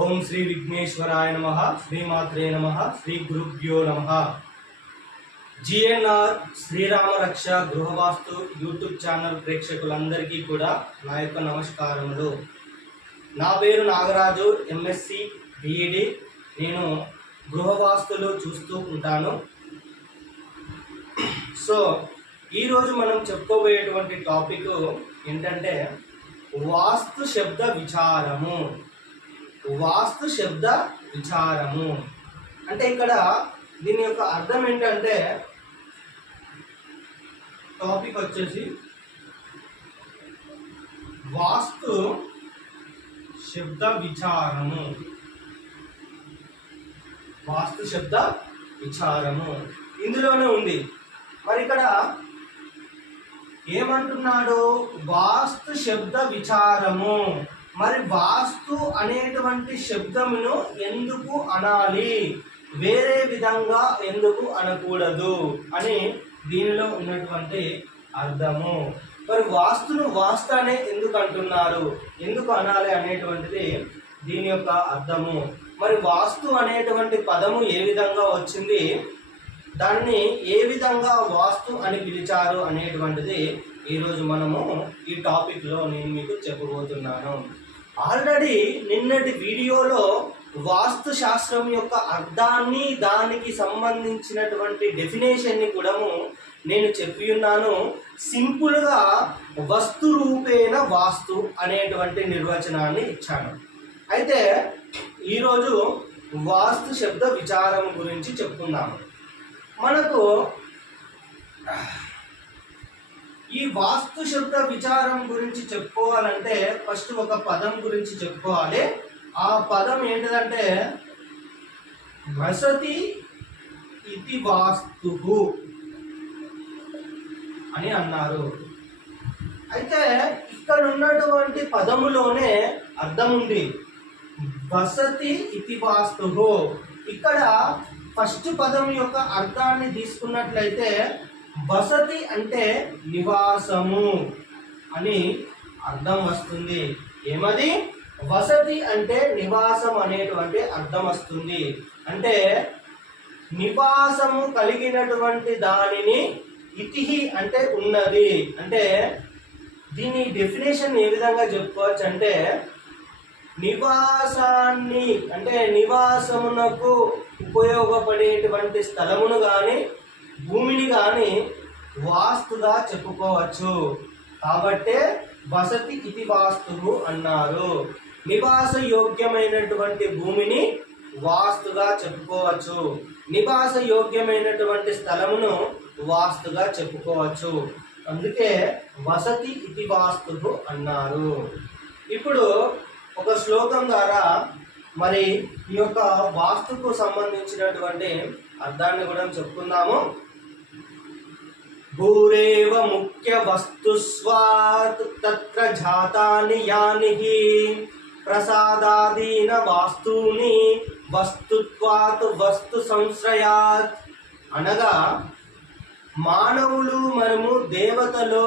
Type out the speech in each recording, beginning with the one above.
ఓం శ్రీ విఘ్నేశ్వరాయ నమః, శ్రీమాత్రే నమః, శ్రీ గురుభ్యో నమః. జిఎన్ఆర్ శ్రీరామ రక్ష గృహవాస్తు యూట్యూబ్ ఛానల్ ప్రేక్షకులందరికీ కూడా నా యొక్క నమస్కారములు. నా పేరు నాగరాజు, ఎంఎస్సి బిఈడి. నేను గృహవాస్తులు చూస్తూ ఉంటాను. సో ఈరోజు మనం చెప్పుకోబోయేటువంటి టాపిక్ ఏంటంటే వాస్తు శబ్ద విచారము. వాస్తు శబ్ద విచారము అంటే ఇక్కడ దీని యొక్క అర్థం ఏంటంటే, టాపిక్ వచ్చేసి వాస్తు శబ్ద విచారము. వాస్తు శబ్ద విచారము ఇందులోనే ఉంది. మరి ఇక్కడ ఏమంటున్నాడు? వాస్తు శబ్ద విచారము. మరి వాస్తు అనేటువంటి శబ్దమును ఎందుకు అనాలి, వేరే విధంగా ఎందుకు అనకూడదు అని దీనిలో ఉన్నటువంటి అర్థము. మరి వాస్తును వాస్తు అనే ఎందుకు అంటున్నారు, ఎందుకు అనాలి అనేటువంటిది దీని యొక్క అర్థము. మరి వాస్తు అనేటువంటి పదము ఏ విధంగా వచ్చింది, దాన్ని ఏ విధంగా వాస్తు అని పిలిచారు అనేటువంటిది ఈరోజు మనము ఈ టాపిక్లో నేను మీకు చెప్పబోతున్నాను. ఆల్రెడీ నిన్నటి వీడియోలో వాస్తు శాస్త్రం యొక్క అర్థాన్ని, దానికి సంబంధించినటువంటి డెఫినేషన్ని కూడా నేను చెప్పి ఉన్నాను. సింపుల్గా వస్తు రూపేణ వాస్తు అనేటువంటి నిర్వచనాన్ని ఇచ్చాను. అయితే ఈరోజు వాస్తు శబ్ద విచారం గురించి చెప్పుకుందాము. మనకు ఈ వాస్తు శబ్ద విచారం గురించి చెప్పుకోవాలంటే ఫస్ట్ ఒక పదం గురించి చెప్పుకోవాలి. ఆ పదం ఏంటిదంటే వసతి ఇతి వాస్తు అని అన్నారు. అయితే ఇక్కడ ఉన్నటువంటి పదములోనే అర్థం ఉంది. వసతి ఇతి వాస్తు. ఇక్కడ ఫస్ట్ పదం యొక్క అర్థాన్ని తీసుకున్నట్లయితే వసతి అంటే నివాసము అని అర్థం వస్తుంది. ఏమది? వసతి అంటే నివాసం అనేటువంటి అర్థం వస్తుంది. అంటే నివాసము కలిగినటువంటి దానిని ఇతిహి అంటే ఉన్నది. అంటే దీని డెఫినేషన్ ఏ విధంగా చెప్పుకోవచ్చు అంటే, నివాసాన్ని అంటే నివాసమునకు ఉపయోగపడేటువంటి స్థలమును కానీ భూమిని కానీ వాస్తుగా చెప్పుకోవచ్చు. కాబట్టే వసతి ఇతి వాస్తువు అన్నారు. నివాస యోగ్యమైనటువంటి భూమిని వాస్తుగా చెప్పుకోవచ్చు, నివాస యోగ్యమైనటువంటి స్థలమును వాస్తుగా చెప్పుకోవచ్చు. అందుకే వసతి ఇతి వాస్తువు అన్నారు. ఇప్పుడు ఒక శ్లోకం ద్వారా మరి ఈ యొక్క వాస్తుకు సంబంధించినటువంటి అర్థాన్ని కూడా చెప్పుకుందాము. భూరేవ ముఖ్య వస్తుస్వాత్ తత్ర జాతాని యాని ప్రసాదాదీన వాస్తూని వస్తుత్వాత్ వస్తు సంశ్రయాత్. అనగా మానవులు మనము దేవతలో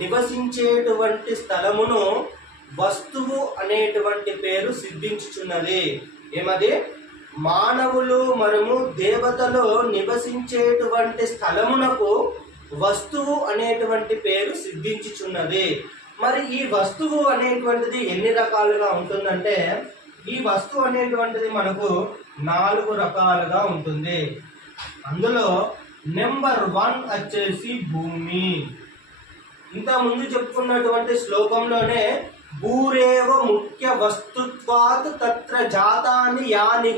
నివసించేటువంటి స్థలమును వస్తువు అనేటువంటి పేరు సిద్ధించుచున్నది. ఏమది? మానవులు మనము దేవతలో నివసించేటువంటి స్థలమునకు వస్తువు అనేటువంటి పేరు సిద్ధించుచున్నది. మరి ఈ వస్తువు అనేటువంటిది ఎన్ని రకాలుగా ఉంటుందంటే, ఈ వస్తువు అనేటువంటిది మనకు 4 రకాలుగా ఉంటుంది. అందులో నెంబర్ 1 వచ్చేసి భూమి. ఇంతకుముందు చెప్పుకున్నటువంటి శ్లోకంలోనే భూరేవ ముఖ్య వస్తుత్వాత్ తత్ర జాతాని యాని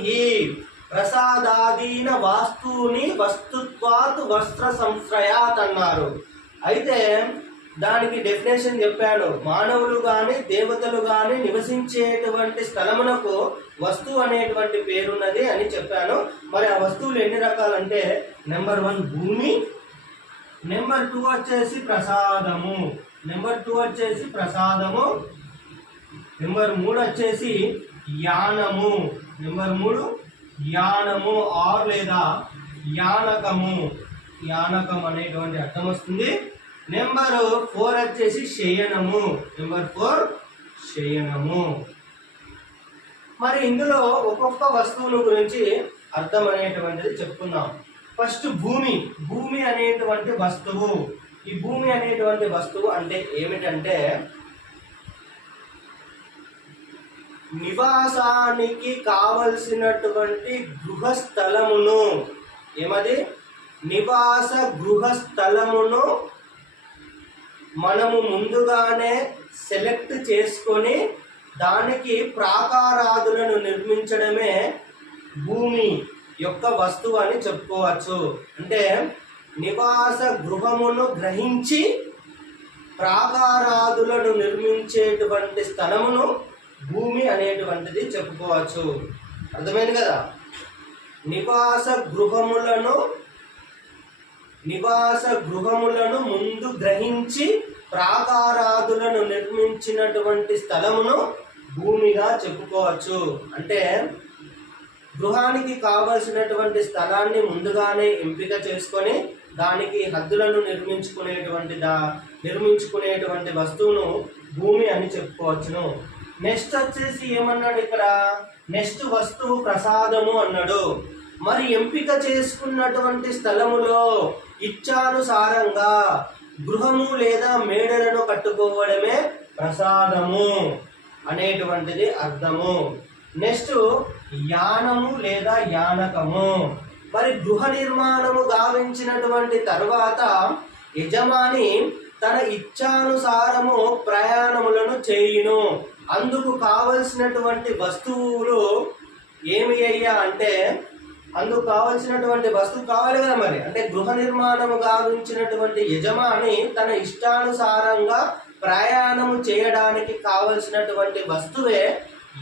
ప్రసాదాదీన వాస్తూని వస్తుత్వాత్ వస్త్ర సంశ్రయాత్ అన్నారు. అయితే దానికి డెఫినేషన్ చెప్పాను. మానవులు కానీ దేవతలు కానీ నివసించేటువంటి స్థలమునకు వస్తువు అనేటువంటి పేరున్నది అని చెప్పాను. మరి ఆ వస్తువులు ఎన్ని రకాలంటే, నెంబర్ 1 భూమి, నెంబర్ 2 వచ్చేసి ప్రసాదము, నెంబర్ 2 వచ్చేసి ప్రసాదము, నెంబర్ 3 వచ్చేసి యానము, నెంబర్ 3 యానము ఆర్ లేదా యానకము, యానకం అనేటువంటి అర్థం వస్తుంది. నెంబర్ 4 వచ్చేసి శయనము, నెంబర్ 4 శయనము. మరి ఇందులో ఒక్కొక్క వస్తువుల గురించి అర్థం అనేటువంటిది చెప్పుకుందాం. ఫస్ట్ భూమి అనేటువంటి వస్తువు. ఈ భూమి అనేటువంటి వస్తువు అంటే ఏమిటంటే నివాసానికి కావలసినటువంటి గృహస్థలమును, ఏమది నివాస గృహస్థలమును మనము ముందుగానే సెలెక్ట్ చేసుకొని దానికి ప్రాకారాదులను నిర్మించడమే భూమి యొక్క వస్తువు అని చెప్పుకోవచ్చు. అంటే నివాస గృహమును గ్రహించి ప్రాకారాదులను నిర్మించేటువంటి స్థలమును భూమి అనేటువంటిది చెప్పుకోవచ్చు. అర్థమైంది కదా. నివాస గృహములను ముందు గ్రహించి ప్రాకారాదులను నిర్మించినటువంటి స్థలమును భూమిగా చెప్పుకోవచ్చు. అంటే గృహానికి కావలసినటువంటి స్థలాన్ని ముందుగానే ఎంపిక చేసుకొని దానికి హద్దులను నిర్మించుకునేటువంటి వస్తువును భూమి అని చెప్పుకోవచ్చును. నెక్స్ట్ వచ్చేసి ఏమన్నాడు ఇక్కడ, నెక్స్ట్ వస్తువు ప్రసాదము అన్నాడు. మరి ఎంపిక చేసుకున్నటువంటి స్థలములో ఇచ్చానుసారంగా గృహము లేదా మేడలను కట్టుకోవడమే ప్రసాదము అనేటువంటిది అర్థము. నెక్స్ట్ యానము లేదా యానకము. మరి గృహ నిర్మాణము గావించినటువంటి తర్వాత యజమాని తన ఇచ్చానుసారము ప్రయాణములను చేయును. అందుకు కావలసినటువంటి వస్తువులు ఏమి అయ్యా అంటే, అందుకు కావలసినటువంటి వస్తువు కావాలి కదా మరి. అంటే గృహ నిర్మాణము గావించినటువంటి యజమాని తన ఇష్టానుసారంగా ప్రయాణము చేయడానికి కావలసినటువంటి వస్తువే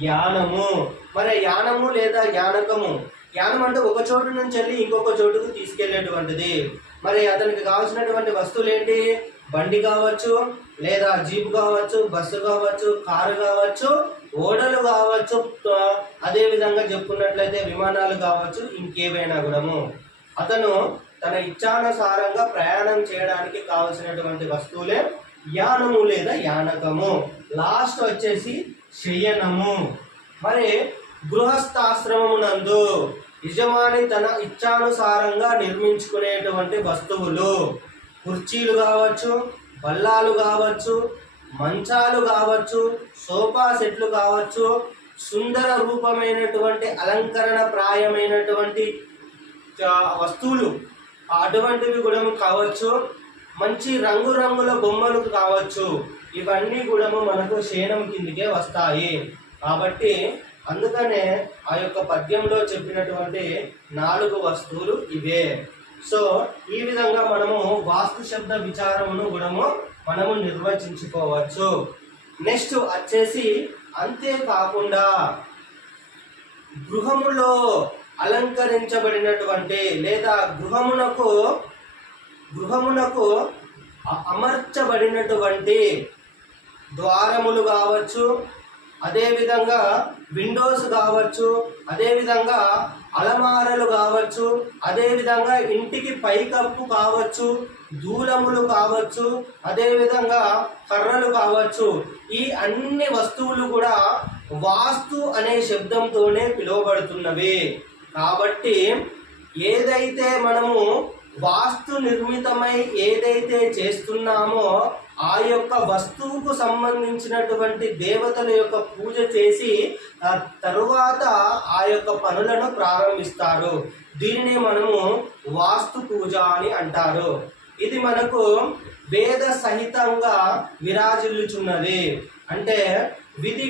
యానము. మరి యానము లేదా యానకము. యానం అంటే ఒక చోటు నుంచి వెళ్ళి ఇంకొక చోటుకు తీసుకెళ్లేటువంటిది. మరి అతనికి కావాల్సినటువంటి వస్తువులు ఏంటి? బండి కావచ్చు, లేదా జీప్ కావచ్చు, బస్సు కావచ్చు, కారు కావచ్చు, ఓడలు కావచ్చు, అదే విధంగా చెప్పుకున్నట్లయితే విమానాలు కావచ్చు, ఇంకేవైనా కూడాము. అతను తన ఇచ్చానుసారంగా ప్రయాణం చేయడానికి కావలసినటువంటి వస్తువులే యానము లేదా యానకము. లాస్ట్ వచ్చేసి శయనము. మరి గృహస్థాశ్రమమునందు యజమాని తన ఇచ్చానుసారంగా నిర్మించుకునేటువంటి వస్తువులు కుర్చీలు కావచ్చు, బల్లాలు కావచ్చు, మంచాలు కావచ్చు, సోఫా సెట్లు కావచ్చు, సుందర రూపమైనటువంటి అలంకరణ ప్రాయమైనటువంటి వస్తువులు అటువంటివి కూడా కావచ్చు, మంచి రంగురంగుల బొమ్మలు కావచ్చు. ఇవన్నీ కూడా మనకు శయనం కిందికే వస్తాయి. కాబట్టి అందుకనే ఆ యొక్క పద్యంలో చెప్పినటువంటి 4 వస్తువులు ఇవే. సో ఈ విధంగా మనము వాస్తు శబ్ద విచారమును కూడా మనము నిర్వచించుకోవచ్చు. నెక్స్ట్ వచ్చేసి అంతేకాకుండా గృహములో అలంకరించబడినటువంటి లేదా గృహమునకు అమర్చబడినటువంటి ద్వారములు కావచ్చు, అదేవిధంగా విండోస్ కావచ్చు, అదేవిధంగా అలమారలు కావచ్చు, అదేవిధంగా ఇంటికి పైకప్పు కావచ్చు, దూలములు కావచ్చు, అదేవిధంగా కర్రలు కావచ్చు. ఈ అన్ని వస్తువులు కూడా వాస్తు అనే శబ్దంతోనే పిలువబడుతున్నవి. కాబట్టి ఏదైతే మనము వాస్తు నిర్మితమై ఏదైతే చేస్తున్నామో ఆ యొక్క వస్తువుకు సంబంధించినటువంటి దేవతల యొక్క పూజ చేసి తరువాత ఆ యొక్క పనులను ప్రారంభిస్తారు. దీనిని మనము వాస్తు పూజ అని అంటారు. ఇది మనకు వేద సహితంగా విరాజిల్లుచున్నది. అంటే విధి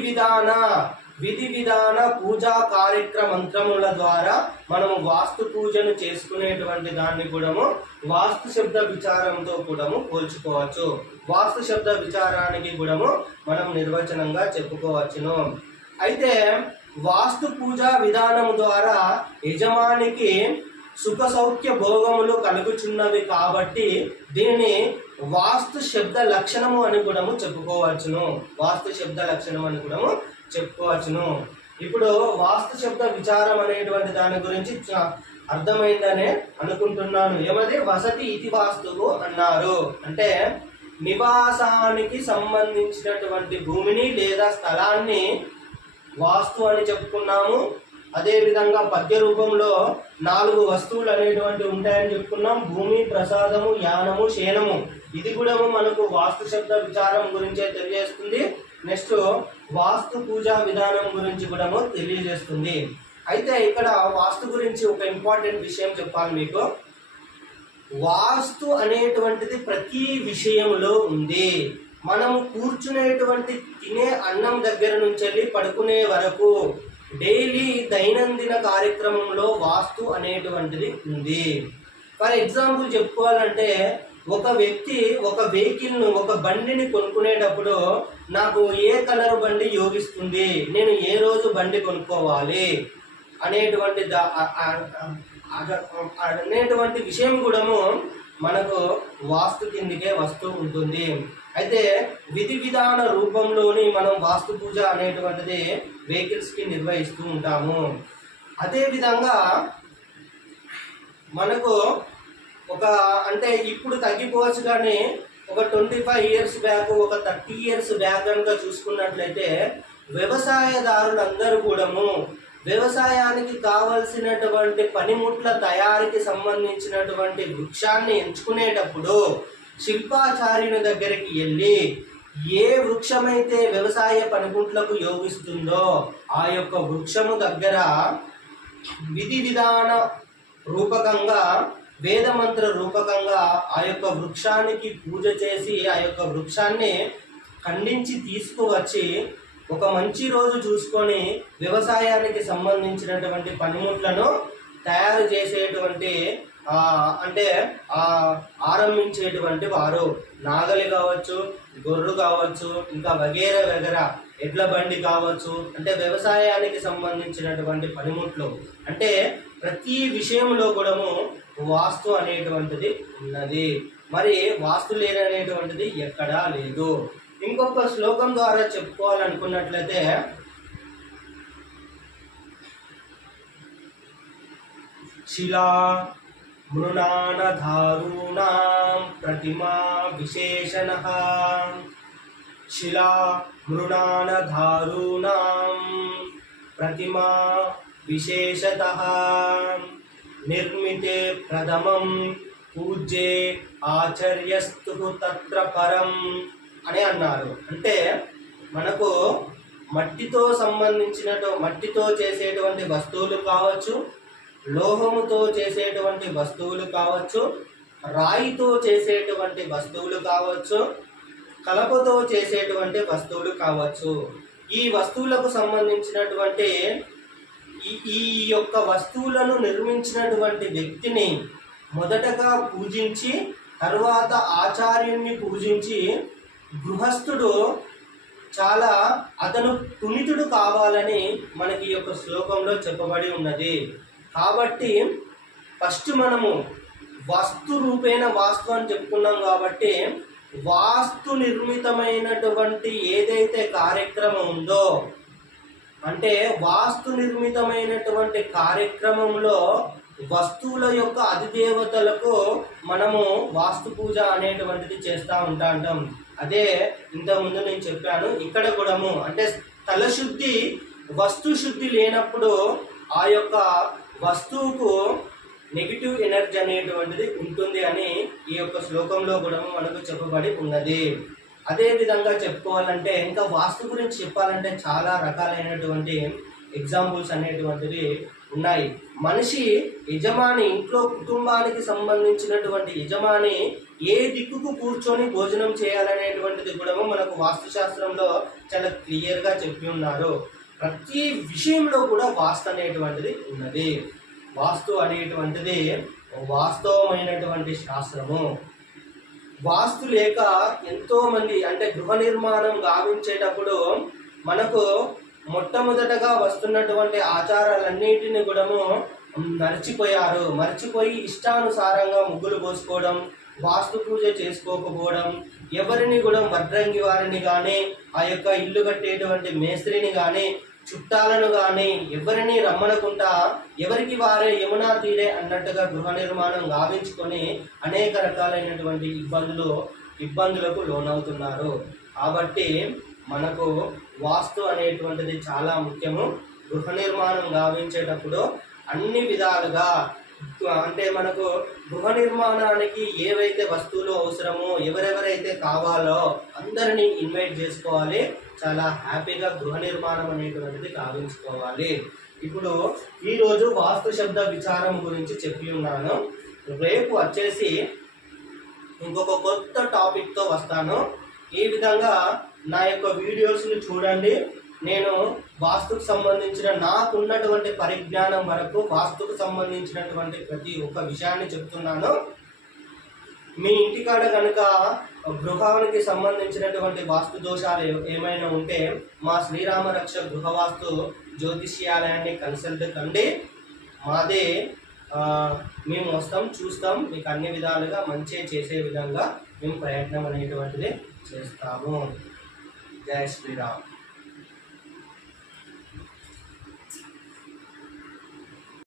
విధాన పూజా కార్యక్రమంత్రముల ద్వారా మనము వాస్తు పూజను చేసుకునేటువంటి దాన్ని కూడా వాస్తు శబ్ద విచారంతో కూడా పోల్చుకోవచ్చు. వాస్తు శబ్ద విచారానికి కూడా మనం నిర్వచనంగా చెప్పుకోవచ్చును. అయితే వాస్తు పూజా విధానము ద్వారా యజమానికి సుఖ సౌఖ్య భోగములు కలుగుచున్నవి కాబట్టి దీనిని వాస్తు శబ్ద లక్షణము అని కూడా చెప్పుకోవచ్చును. వాస్తు శబ్ద లక్షణం అని కూడా చెప్పుకోవచ్చును. ఇప్పుడు వాస్తు శబ్ద విచారం అనేటువంటి దాని గురించి అర్థమైందనే అనుకుంటున్నాను. ఏమది వసతి ఇతి వాస్తువు అన్నారు. అంటే నివాసానికి సంబంధించినటువంటి భూమిని లేదా స్థలాన్ని వాస్తు అని చెప్పుకున్నాము. అదేవిధంగా పద్య రూపంలో 4 వస్తువులు అనేటువంటివి ఉంటాయని చెప్పుకున్నాం. భూమి, ప్రసాదము, యానము, శయనము. ఇది కూడా మనకు వాస్తు శబ్ద విచారం గురించే తెలియజేస్తుంది. నెక్స్ట్ వాస్తు పూజా విధానం గురించి కూడా తెలియజేస్తుంది. అయితే ఇక్కడ వాస్తు గురించి ఒక ఇంపార్టెంట్ విషయం చెప్పాలి మీకు. వాస్తు అనేటువంటిది ప్రతి విషయంలో ఉంది. మనము కూర్చునేటువంటి తినే అన్నం దగ్గర నుంచి వెళ్ళి పడుకునే వరకు డైలీ దైనందిన కార్యక్రమంలో వాస్తు అనేటువంటిది ఉంది. ఫర్ ఎగ్జాంపుల్ చెప్పుకోవాలంటే ఒక వ్యక్తి ఒక వెహికల్ను, ఒక బండిని కొనుక్కునేటప్పుడు నాకు ఏ కలర్ బండి యోగిస్తుంది, నేను ఏ రోజు బండి కొనుక్కోవాలి అనేటువంటి విషయం కూడా మనకు వాస్తు కిందికే వస్తూ ఉంటుంది. అయితే విధి విధాన రూపంలోని మనం వాస్తు పూజ అనేటువంటిది వెహికల్స్కి నిర్వహిస్తూ ఉంటాము. అదేవిధంగా మనకు అంటే ఇప్పుడు తగ్గిపోవచ్చు, కానీ ఒక 25 ఇయర్స్ బ్యాక్, ఒక 30 ఇయర్స్ బ్యాక్ కనుక చూసుకున్నట్లయితే వ్యవసాయదారులందరూ కూడా వ్యవసాయానికి కావలసినటువంటి పనిముట్ల తయారీకి సంబంధించినటువంటి వృక్షాన్ని ఎంచుకునేటప్పుడు శిల్పాచార్యుని దగ్గరికి వెళ్ళి ఏ వృక్షమైతే వ్యవసాయ పనిముట్లకు యోగిస్తుందో ఆ యొక్క వృక్షము దగ్గర విధి విధాన రూపకంగా, వేదమంత్ర రూపకంగా ఆ యొక్క వృక్షానికి పూజ చేసి ఆ యొక్క వృక్షాన్ని ఖండించి తీసుకువచ్చి ఒక మంచి రోజు చూసుకొని వ్యవసాయానికి సంబంధించినటువంటి పనిముట్లను తయారు చేసేటువంటి ఆరంభించేటువంటి వారు. నాగలి కావచ్చు, గొర్రు కావచ్చు, ఇంకా వగేరా ఎడ్ల బండి కావచ్చు, అంటే వ్యవసాయానికి సంబంధించినటువంటి పనిముట్లు. అంటే ప్రతి విషయంలో కూడా వాస్తు అనేటువంటిది ఉన్నది. మరి వాస్తు లేననేటువంటిది ఎక్కడా లేదు. ఇంకొక శ్లోకం ద్వారా చెప్పుకోవాలనుకున్నట్లయితే శిలా మృణానధారూణాం ప్రతిమా విశేషణః. శిలా మృణానధారూణాం ప్రతిమా విశేషతః నిర్మితే ప్రథమం పూజ్యే ఆచార్యస్తు తత్ర పరం అని అన్నారు. అంటే మనకు మట్టితో మట్టితో చేసేటువంటి వస్తువులు కావచ్చు, లోహముతో చేసేటువంటి వస్తువులు కావచ్చు, రాయితో చేసేటువంటి వస్తువులు కావచ్చు, కలపతో చేసేటువంటి వస్తువులు కావచ్చు. ఈ వస్తువులకు సంబంధించినటువంటి ఈ యొక్క వస్తువులను నిర్మించినటువంటి వ్యక్తిని మొదటగా పూజించి తర్వాత ఆచార్యుని పూజించి గృహస్థుడు అతను పునీతుడు కావాలని మనకి ఈ యొక్క శ్లోకంలో చెప్పబడి ఉన్నది. కాబట్టి ఫస్ట్ మనము వస్తు రూపేణ వాస్తు అని చెప్పుకున్నాం. కాబట్టి వాస్తు నిర్మితమైనటువంటి ఏదైతే కార్యక్రమం ఉందో, అంటే వాస్తు నిర్మితమైనటువంటి కార్యక్రమంలో వస్తువుల యొక్క అధిదేవతలకు మనము వాస్తు పూజ అనేటువంటిది చేస్తూ ఉంటాం. అదే ఇంతకుముందు నేను చెప్పాను. ఇక్కడ కూడా అంటే స్థలశుద్ధి, వస్తు శుద్ధి లేనప్పుడు ఆ యొక్క వస్తువుకు నెగిటివ్ ఎనర్జీ అనేటువంటిది ఉంటుంది అని ఈ యొక్క శ్లోకంలో కూడా మనకు చెప్పబడి ఉన్నది. అదే విధంగా చెప్పుకోవాలంటే ఇంకా వాస్తు గురించి చెప్పాలంటే చాలా రకాలైనటువంటి ఎగ్జాంపుల్స్ అనేటువంటివి ఉన్నాయి. మనిషి యజమాని, ఇంట్లో కుటుంబానికి సంబంధించినటువంటి యజమాని ఏ దిక్కుకు కూర్చొని భోజనం చేయాలనేటువంటిది కూడా మనకు వాస్తుశాస్త్రంలో చాలా క్లియర్గా చెప్పి ఉన్నారు. ప్రతి విషయంలో కూడా వాస్తు అనేటువంటిది ఉన్నది. వాస్తు అనేటువంటిది వాస్తవమైనటువంటి శాస్త్రము. వాస్తు లేక ఎంతోమంది అంటే గృహ నిర్మాణం గావించేటప్పుడు మనకు మొట్టమొదటగా వస్తున్నటువంటి ఆచారాలన్నిటిని కూడా మర్చిపోయి ఇష్టానుసారంగా ముగ్గులు పోసుకోవడం, వాస్తు పూజ చేసుకోకపోవడం, ఎవరిని కూడా వడ్రంగి వారిని కానీ, ఆ యొక్క ఇల్లు కట్టేటువంటి మేస్త్రిని కానీ, చుట్టాలను కానీ ఎవరిని రమ్మనకుండా ఎవరికి వారే యమునా తీరే అన్నట్టుగా గృహ నిర్మాణం గావించుకొని అనేక రకాలైనటువంటి ఇబ్బందులకు లోనవుతున్నారు. కాబట్టి మనకు వాస్తు అనేటువంటిది చాలా ముఖ్యము. గృహ నిర్మాణం గావించేటప్పుడు అన్ని విధాలుగా అంటే మనకు గృహ నిర్మాణానికి ఏవైతే వస్తువులు అవసరమో ఎవరెవరైతే కావాలో అందరినీ ఇన్వైట్ చేసుకోవాలి. చాలా హ్యాపీగా గృహ నిర్మాణం అనేటువంటిది గావించుకోవాలి. ఇప్పుడు ఈరోజు వాస్తు శబ్ద విచారం గురించి చెప్పి ఉన్నాను. రేపు వచ్చేసి ఇంకొక కొత్త టాపిక్తో వస్తాను. ఈ విధంగా నా యొక్క వీడియోస్ని చూడండి. నేను వాస్తుకు సంబంధించిన నాకున్నటువంటి పరిజ్ఞానం వరకు వాస్తుకు సంబంధించినటువంటి ప్రతి ఒక్క విషయాన్ని చెప్తున్నాను. మీ ఇంటికాడ కనుక గృహానికి సంబంధించినటువంటి వాస్తు దోషాలు ఏమైనా ఉంటే మా శ్రీరామ రక్ష గృహవాస్తు జ్యోతిష్యాలయాన్ని కన్సల్ట్ కండి. మాదే మేము వస్తాం, చూస్తాం, మీకు అన్ని విధాలుగా మంచి చేసే విధంగా మేము ప్రయత్నం అనేటువంటిది చేస్తాము. జై శ్రీరామ్.